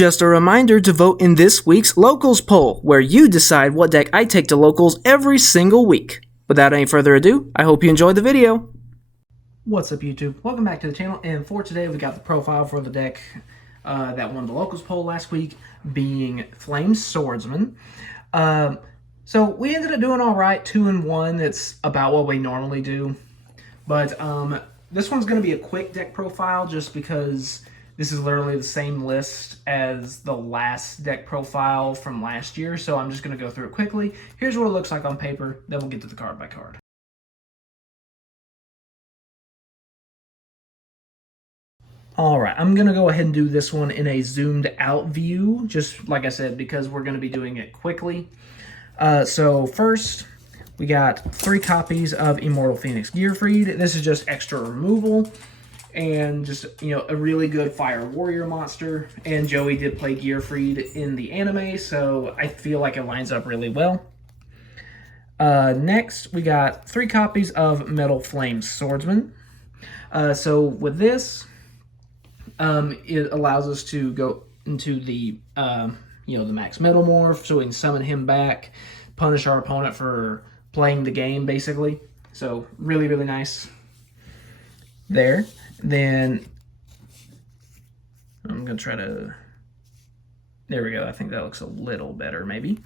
Just a reminder to vote in this week's Locals poll, where you decide what deck I take to Locals every single week. Without any further ado, I hope you enjoyed the video. What's up, YouTube? Welcome back to the channel, and for today we got the profile for the deck that won the Locals poll last week, being Flame Swordsman. So we ended up doing alright, 2-1. It's about what we normally do. But this one's going to be a quick deck profile just because this is literally the same list as the last deck profile from last year. So I'm just going to go through it quickly. Here's what it looks like on paper. Then we'll get to the card by card. Alright, I'm going to go ahead and do this one in a zoomed out view, just like I said, because we're going to be doing it quickly. So first, we got 3 copies of Immortal Phoenix Gearfried. This is just extra removal, and just, you know, a really good fire warrior monster. And Joey did play Gearfried in the anime, so I feel like it lines up really well. Next, we got 3 copies of Metal Flame Swordsman. So with this, it allows us to go into the, you know, the max metal morph, so we can summon him back, punish our opponent for playing the game, basically. So really, really nice there. Then I'm going to try to... There we go. I think that looks a little better, maybe.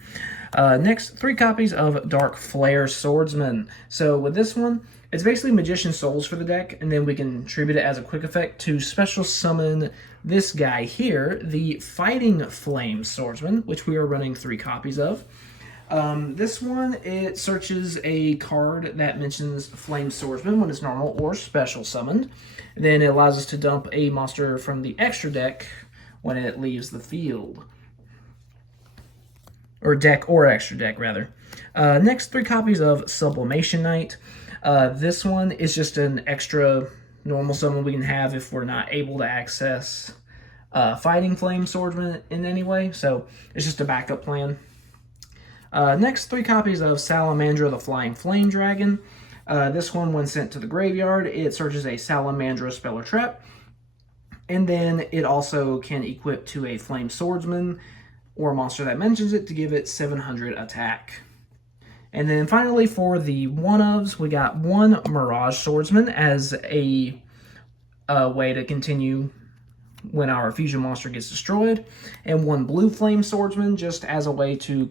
Next, 3 copies of Dark Flare Swordsman. So with this one, it's basically Magician Souls for the deck, and then we can tribute it as a quick effect to special summon this guy here, the Fighting Flame Swordsman, which we are running 3 copies of. This one, it searches a card that mentions Flame Swordsman when it's normal or special summoned. Then it allows us to dump a monster from the extra deck when it leaves the field. Or deck, or extra deck, rather. Next, 3 copies of Sublimation Knight. This one is just an extra normal summon we can have if we're not able to access Fighting Flame Swordsman in any way. So it's just a backup plan. Next, 3 copies of Salamandra the Flying Flame Dragon. This one, when sent to the graveyard, it searches a Salamandra spell or trap. And then it also can equip to a Flame Swordsman or a monster that mentions it to give it 700 attack. And then finally, for the one-ofs, we got 1 Mirage Swordsman as a way to continue when our fusion monster gets destroyed, and 1 Blue Flame Swordsman just as a way to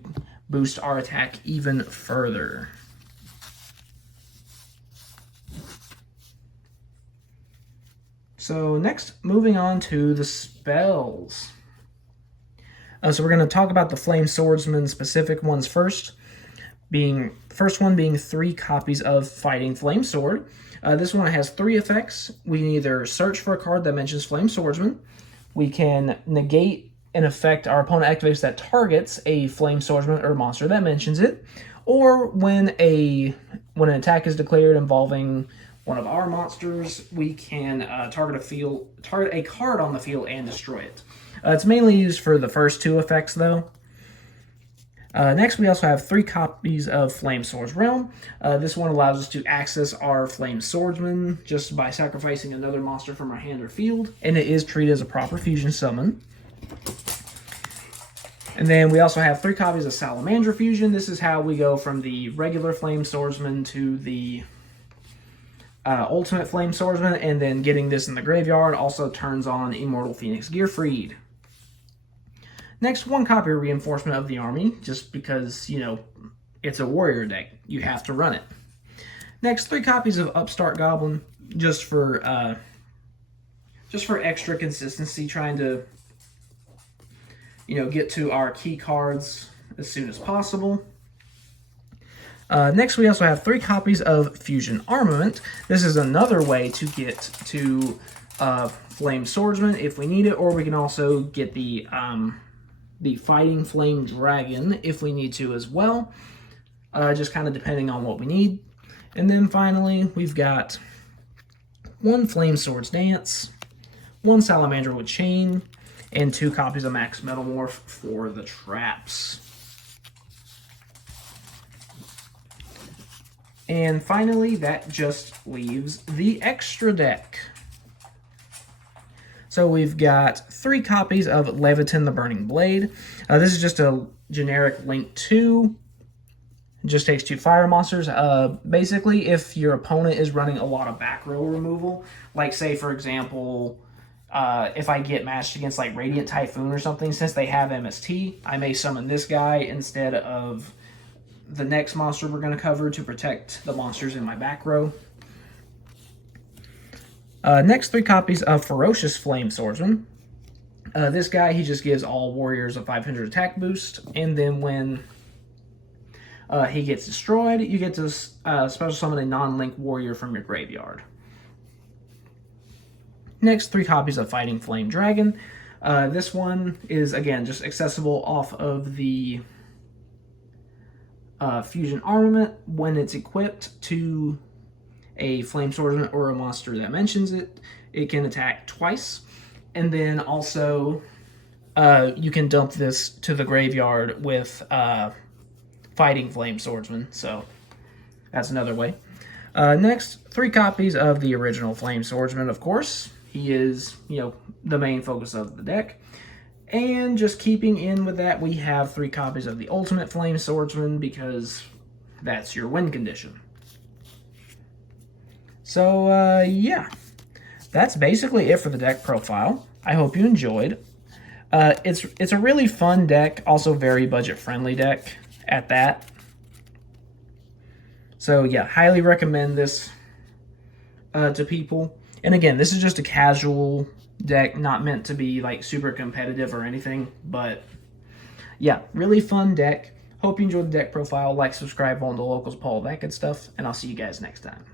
boost our attack even further. So next, moving on to the spells. So we're going to talk about the Flame Swordsman specific ones first. First one being 3 copies of Fighting Flame Sword. This one has 3 effects. We can either search for a card that mentions Flame Swordsman. We can negate an effect our opponent activates that targets a Flame Swordsman or monster that mentions it. Or when an attack is declared involving one of our monsters, we can target a card on the field and destroy it. It's mainly used for the first 2 effects, though. Next, we also have 3 copies of Flame Swords Realm. This one allows us to access our Flame Swordsman just by sacrificing another monster from our hand or field, and it is treated as a proper fusion summon. And then we also have 3 copies of Salamandra Fusion. This is how we go from the regular Flame Swordsman to the Ultimate Flame Swordsman, and then getting this in the graveyard also turns on Immortal Phoenix Gearfried. Next, 1 copy of Reinforcement of the Army, just because, you know, it's a warrior deck. You have to run it. Next, 3 copies of Upstart Goblin, just for extra consistency, trying to, you know, get to our key cards as soon as possible. Next, we also have 3 copies of Fusion Armament. This is another way to get to Flame Swordsman if we need it, or we can also get the Fighting Flame Dragon if we need to as well, just kind of depending on what we need. And then finally, we've got 1 Flame Swords Dance, 1 Salamander with Chain, and 2 copies of Max Metal Morph for the traps. And finally, that just leaves the extra deck. So we've got 3 copies of Levitin the Burning Blade. This is just a generic Link 2. It just takes 2 fire monsters. Basically, if your opponent is running a lot of back row removal, like say for example, if I get matched against like Radiant Typhoon or something, since they have MST, I may summon this guy instead of the next monster we're going to cover to protect the monsters in my back row. Next 3 copies of Ferocious Flame Swordsman. This guy, he just gives all warriors a 500 attack boost, and then when he gets destroyed, you get to special summon a non-link warrior from your graveyard. Next 3 copies of Fighting Flame Dragon. This one is, again, just accessible off of the Fusion Armament when it's equipped to a Flame Swordsman or a monster that mentions it. It can attack twice. And then also, you can dump this to the graveyard with Fighting Flame Swordsman. So, that's another way. Next, 3 copies of the original Flame Swordsman, of course. He is, the main focus of the deck. And just keeping in with that, we have 3 copies of the Ultimate Flame Swordsman because that's your win condition. So, yeah, that's basically it for the deck profile. I hope you enjoyed. It's a really fun deck, also very budget-friendly deck at that. So, yeah, highly recommend this to people. And again, this is just a casual deck, not meant to be like super competitive or anything. But, yeah, really fun deck. Hope you enjoyed the deck profile. Like, subscribe, on the locals, Paul, that good stuff. And I'll see you guys next time.